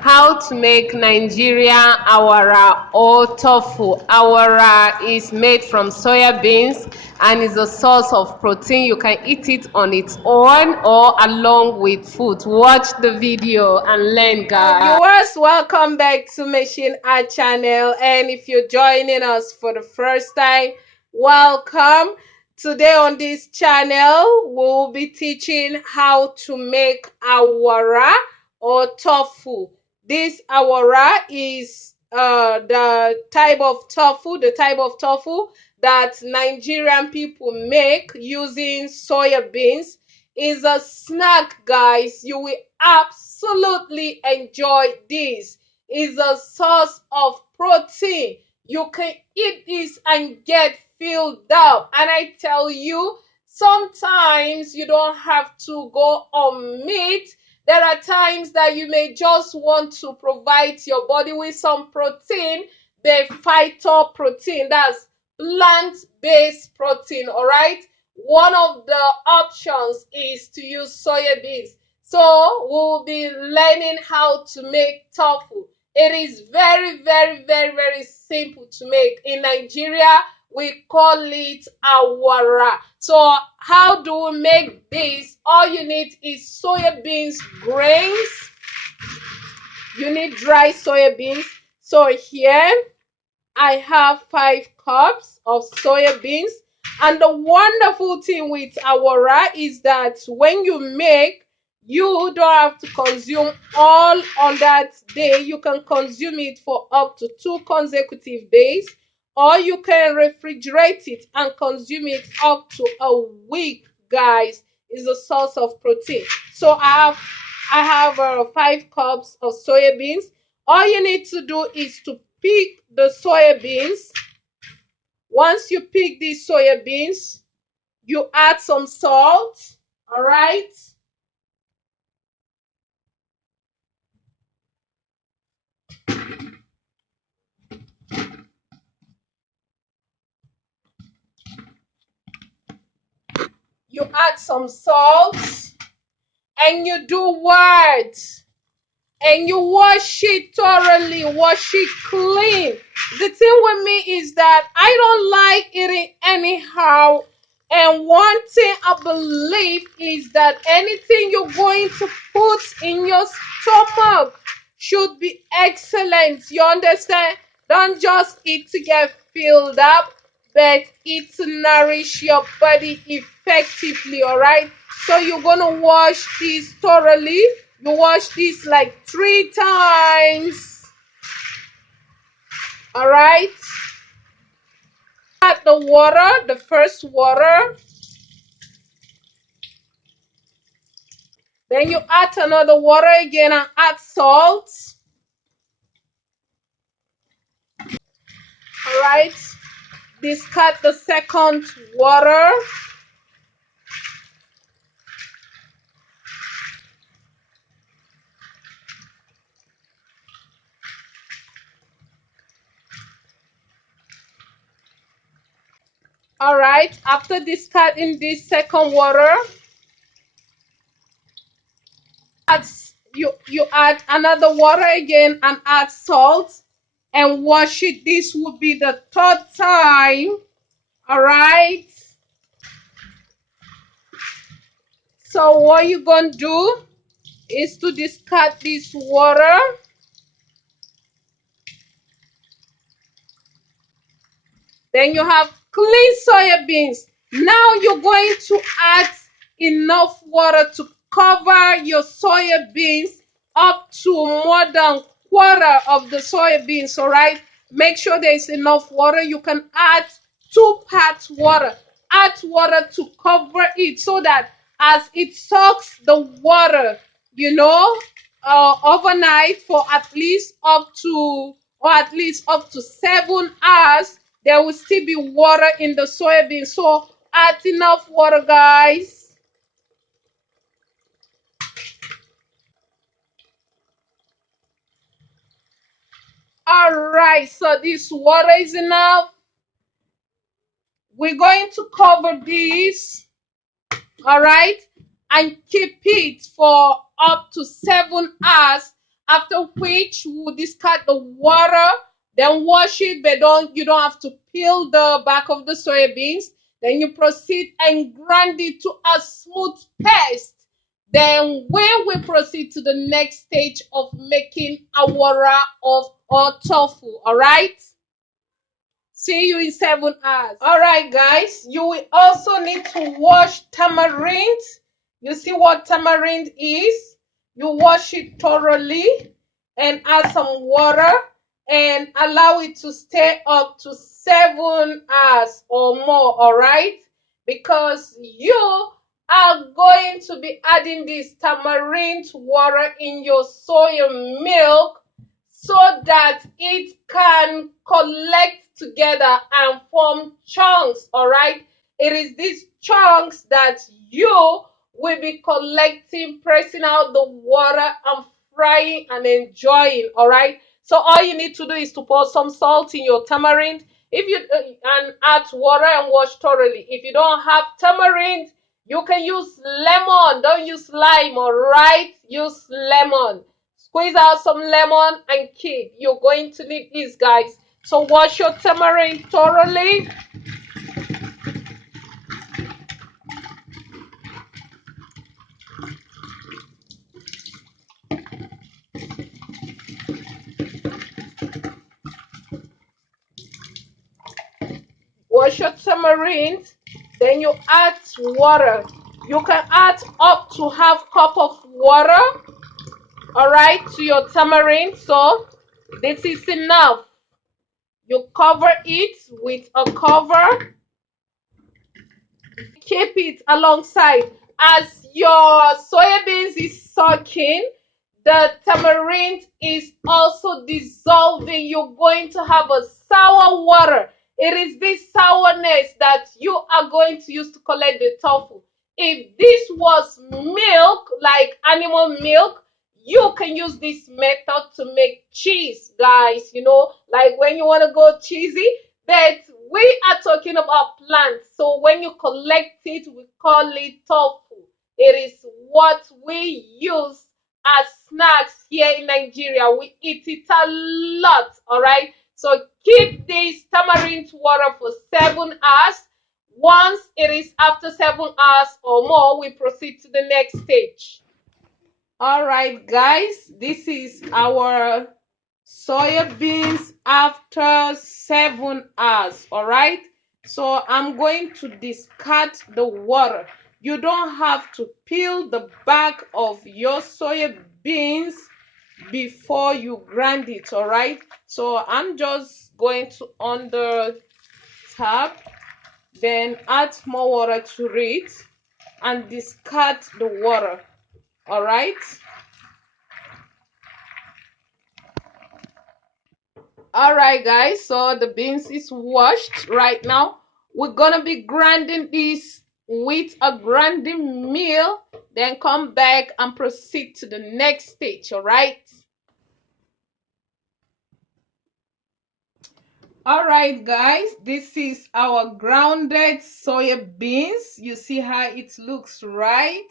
How to make Nigerian Awara or tofu. Awara is made from soya beans and is a source of protein. You can eat it on its own or along with food. Watch the video and learn, guys. Viewers, welcome back to Machine Art Channel, and if you're joining us for the first time, welcome. Today on this channel, we'll be teaching how to make awara or tofu. This awara is the type of tofu that Nigerian people make using soya beans. Is a snack, guys. You will absolutely enjoy this. Is a source of protein. You can eat this and get filled up. And I tell you, sometimes you don't have to go on meat. There are times that you may just want to provide your body with some protein, the phytoprotein, that's plant-based protein, all right? One of the options is to use soya beans. So we'll be learning how to make tofu. It is very, very, very, very simple to make. In Nigeria, we call it awara. So how do we make this? All you need is soya beans grains. You need dry soya beans. So here I have 5 cups of soya beans. And the wonderful thing with awara is that when you make, you don't have to consume all on that day. You can consume it for up to 2 consecutive days, or you can refrigerate it and consume it up to a week, guys. It's a source of protein. So I have 5 cups of soya beans. All you need to do is to pick the soya beans. Once you pick these soya beans, you add some salt, all right? You add some salt and you do what? And you wash it thoroughly, wash it clean. The thing with me is that I don't like eating anyhow. And one thing I believe is that anything you're going to put in your stomach should be excellent. You understand? Don't just eat to get filled up, but eat to nourish your body effectively, all right? So you're going to wash this thoroughly. You wash this like 3 times. All right. Add the water, the first water. Then you add another water again and add salt. All right. Discard the second water. All right. After discarding this second water, you add another water again and add salt and wash it. This will be the 3rd time. All right. So what you're gonna do is to discard this water. Then you have clean soya beans. Now you're going to add enough water to cover your soya beans up to more than quarter of the soya beans, all right? Make sure there is enough water. You can add 2 parts water. Add water to cover it so that as it soaks the water, overnight for at least up to 7 hours, there will still be water in the soybean. So add enough water, guys. All right, so this water is enough. We're going to cover this, all right, and keep it for up to 7 hours. After which we will discard the water, then wash it, but you don't have to peel the back of the soybeans. Then you proceed and grind it to a smooth paste. Then we proceed to the next stage of making awara or tofu. All right. See you in 7 hours. All right, guys. You will also need to wash tamarind. You see what tamarind is? You wash it thoroughly and add some water and allow it to stay up to 7 hours or more. All right, because you are going to be adding this tamarind water in your soya milk so that it can collect together and form chunks. All right, it is these chunks that you will be collecting, pressing out the water and frying and enjoying. All right, so all you need to do is to pour some salt in your tamarind if you and add water and wash thoroughly. If you don't have tamarind, you can use lemon. Don't use lime. All right, use lemon. Squeeze out some lemon and keep. You're going to need these, guys. So wash your tamarind thoroughly. Wash your tamarind. Then you add water. You can add up to half cup of water, all right, to your tamarind. So this is enough. You cover it with a cover. Keep it alongside. As your soybeans is soaking, the tamarind is also dissolving. You're going to have a sour water. It is this sourness that you are going to use to collect the tofu. If this was milk, like animal milk, you can use this method to make cheese, guys. Like when you want to go cheesy, but we are talking about plants. So when you collect it, we call it tofu. It is what we use as snacks here in Nigeria. We eat it a lot, all right? So keep this tamarind water for 7 hours. Once it is after 7 hours or more, we proceed to the next stage. All right, guys, this is our soya beans after 7 hours. All right, so I'm going to discard the water. You don't have to peel the back of your soya beans before you grind it. All right, so I'm just going to under tap, then add more water to it and discard the water. All right. All right, guys, so the beans is washed right now. We're gonna be grinding this with a grinding mill, then come back and proceed to the next stage. All right. All right, guys, this is our grounded soya beans. You see how it looks, right?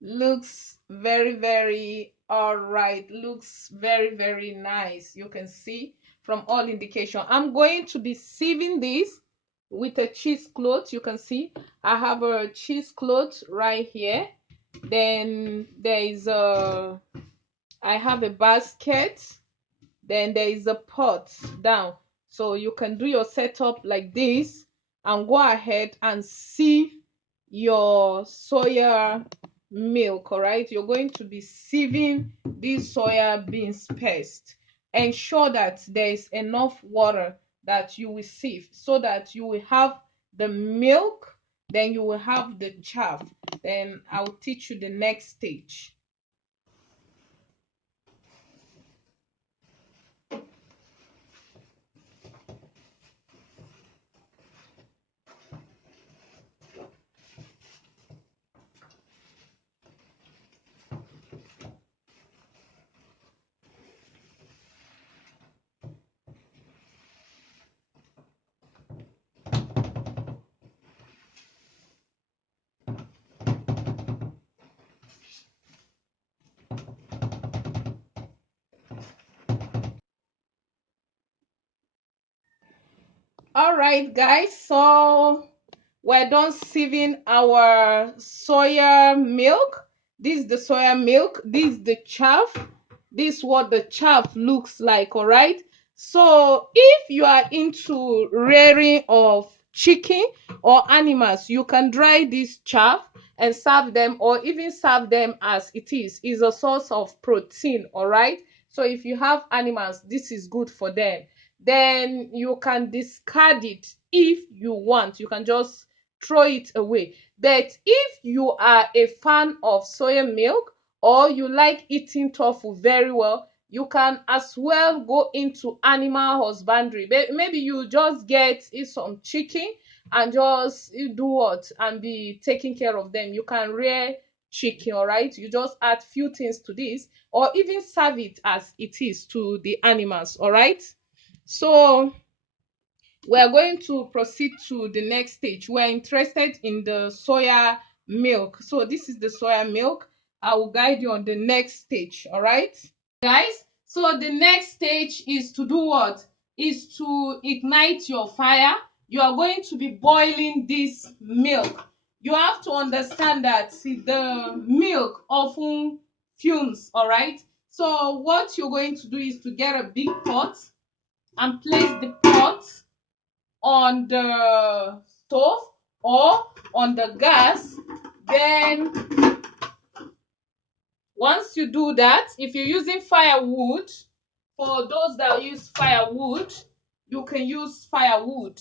Looks very, very all right. Looks very, very nice. You can see from all indication. I'm going to be sieving this with a cheesecloth. You can see I have a cheesecloth right here. Then there is I have a basket, then there is a pot down, so you can do your setup like this and go ahead and sieve your soya milk. All right, you're going to be sieving this soya beans paste. Ensure that there is enough water that you will sieve so that you will have the milk, then you will have the chaff. Then I'll teach you the next stage. All right, guys. So we're done sieving our soya milk. This is the soya milk. This is the chaff. This is what the chaff looks like. All right. So if you are into rearing of chicken or animals, you can dry this chaff and serve them, or even serve them as it is a source of protein. All right. So if you have animals, this is good for them. Then you can discard it if you want. You can just throw it away. But if you are a fan of soya milk, or you like eating tofu very well, you can as well go into animal husbandry. Maybe you just get some chicken and just do what and be taking care of them. You can rear chicken, all right? You just add few things to this, or even serve it as it is to the animals, all right? So we're going to proceed to the next stage. We're interested in the soya milk. So this is the soya milk. I will guide you on the next stage. All right, guys. So the next stage is to do what? Is to ignite your fire. You are going to be boiling this milk. You have to understand that the milk often fumes. All right. So what you're going to do is to get a big pot and place the pot on the stove or on the gas. Then once you do that, if you're using firewood, for those that use firewood, you can use firewood.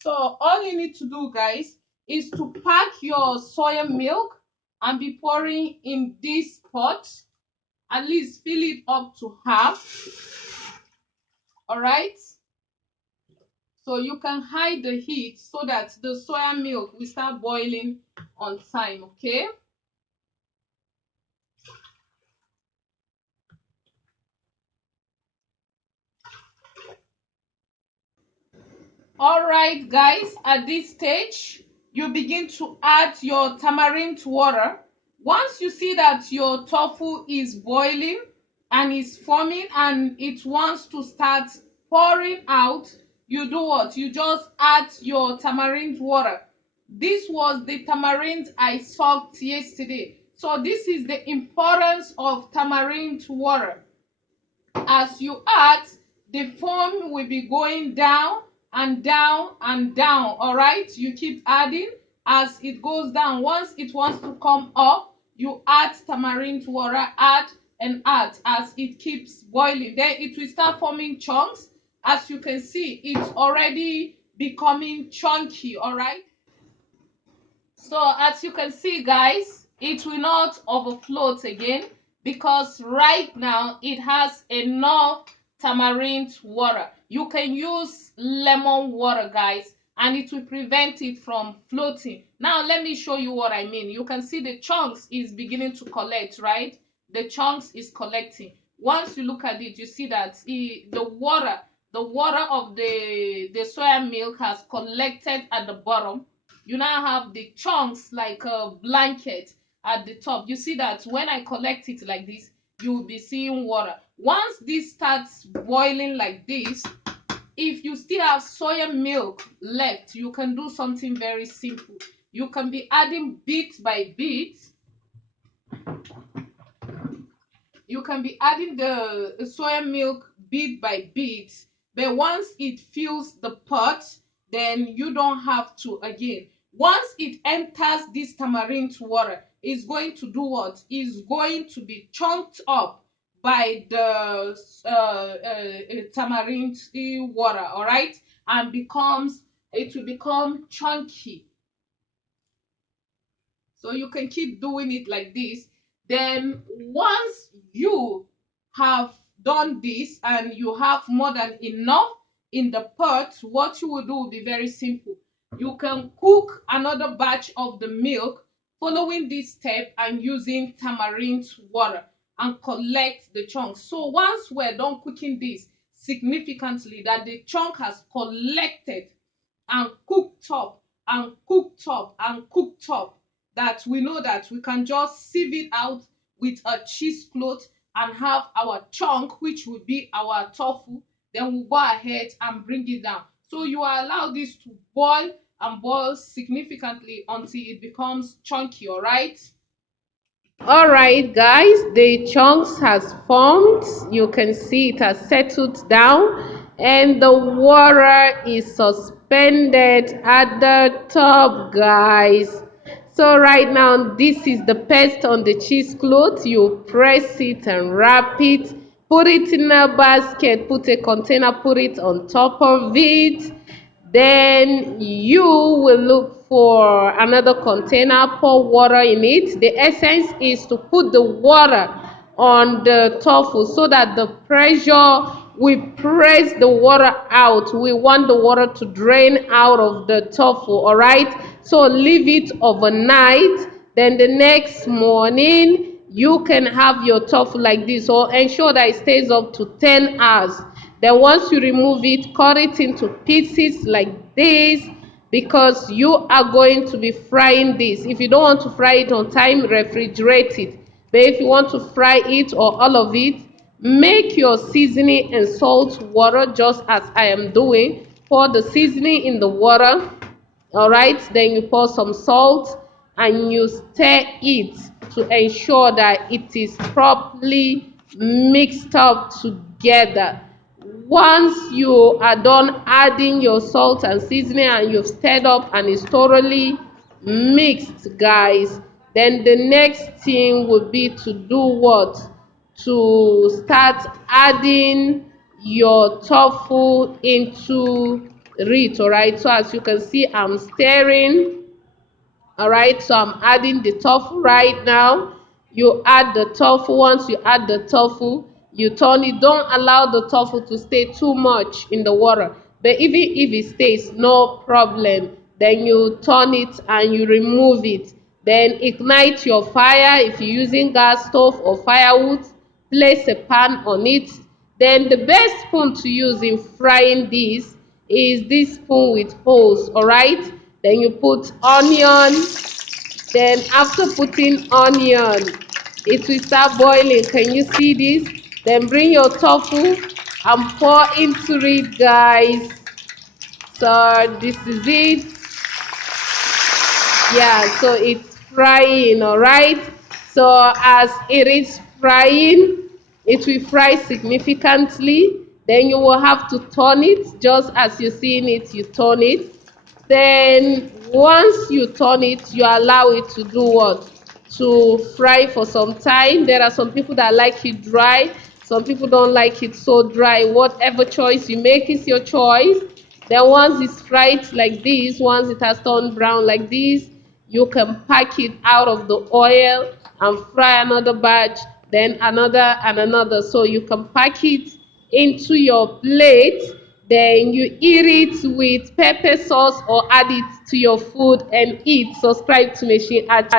So all you need to do, guys, is to pack your soya milk and be pouring in this pot. At least fill it up to half. All right. So you can hide the heat so that the soya milk will start boiling on time, okay? All right, guys, at this stage, you begin to add your tamarind water. Once you see that your tofu is boiling and is forming and it wants to start pouring out, you do what? You just add your tamarind water. This was the tamarind I soaked yesterday. So this is the importance of tamarind water. As you add, the foam will be going down and down and down. All right, you keep adding as it goes down. Once it wants to come up, you add tamarind water, add and add as it keeps boiling. Then it will start forming chunks. As you can see, it's already becoming chunky. All right. So as you can see, guys, it will not overflow again because right now it has enough tamarind water. You can use lemon water, guys, and it will prevent it from floating. Now let me show you what I mean. You can see the chunks is beginning to collect, right? The chunks is collecting. Once you look at it, you see that the water of the soya milk has collected at the bottom. You now have the chunks like a blanket at the top. You see that when I collect it like this, you will be seeing water. Once this starts boiling like this, if you still have soya milk left, you can do something very simple. You can be adding bit by bit. You can be adding the soya milk bit by bit, but once it fills the pot, then you don't have to again. Once it enters this tamarind water, it's going to do what? It's going to be chunked up by the tamarind water, all right, and it will become chunky. So you can keep doing it like this. Then once you have done this and you have more than enough in the pot, what you will do will be very simple. You can cook another batch of the milk following this step and using tamarind water and collect the chunks. So once we're done cooking this significantly, that the chunk has collected and cooked up and cooked up and cooked up, that we know that we can just sieve it out with a cheesecloth and have our chunk, which would be our tofu. Then we'll go ahead and bring it down. So you allow this to boil and boil significantly until it becomes chunky, all right? All right, guys, the chunks has formed. You can see it has settled down, and the water is suspended at the top, guys. So right now, this is the paste on the cheesecloth. You press it and wrap it. Put it in a basket. Put a container. Put it on top of it. Then you will look for another container, pour water in it. The essence is to put the water on the tofu so that the pressure we press the water out. We want the water to drain out of the tofu, all right? So leave it overnight. Then the next morning you can have your tofu like this, or ensure that it stays up to 10 hours. Then once you remove it, cut it into pieces like this, because you are going to be frying this. If you don't want to fry it on time, refrigerate it. But if you want to fry it or all of it, make your seasoning and salt water just as I am doing. Pour the seasoning in the water, all right? Then you pour some salt and you stir it to ensure that it is properly mixed up together. Once you are done adding your salt and seasoning and you've stirred up and it's thoroughly mixed, guys, then the next thing would be to do what? To start adding your tofu into it, all right? So as you can see, I'm stirring. All right, so I'm adding the tofu right now. You add the tofu. Once you add the tofu, you turn it. Don't allow the tofu to stay too much in the water. But even if it stays, no problem. Then you turn it and you remove it. Then ignite your fire. If you're using gas stove or firewood, place a pan on it. Then the best spoon to use in frying this is this spoon with holes, all right? Then you put onion. Then after putting onion, it will start boiling. Can you see this? Then bring your tofu and pour into it, guys. So this is it. Yeah, so it's frying, all right? So as it is frying, it will fry significantly. Then you will have to turn it, just as you're seeing it, you turn it. Then once you turn it, you allow it to do what? To fry for some time. There are some people that like it dry, some people don't like it so dry. Whatever choice you make is your choice. Then once it's fried like this, once it has turned brown like this, you can pack it out of the oil and fry another batch, then another and another. So you can pack it into your plate, then you eat it with pepper sauce or add it to your food and eat. Subscribe to Machine Art.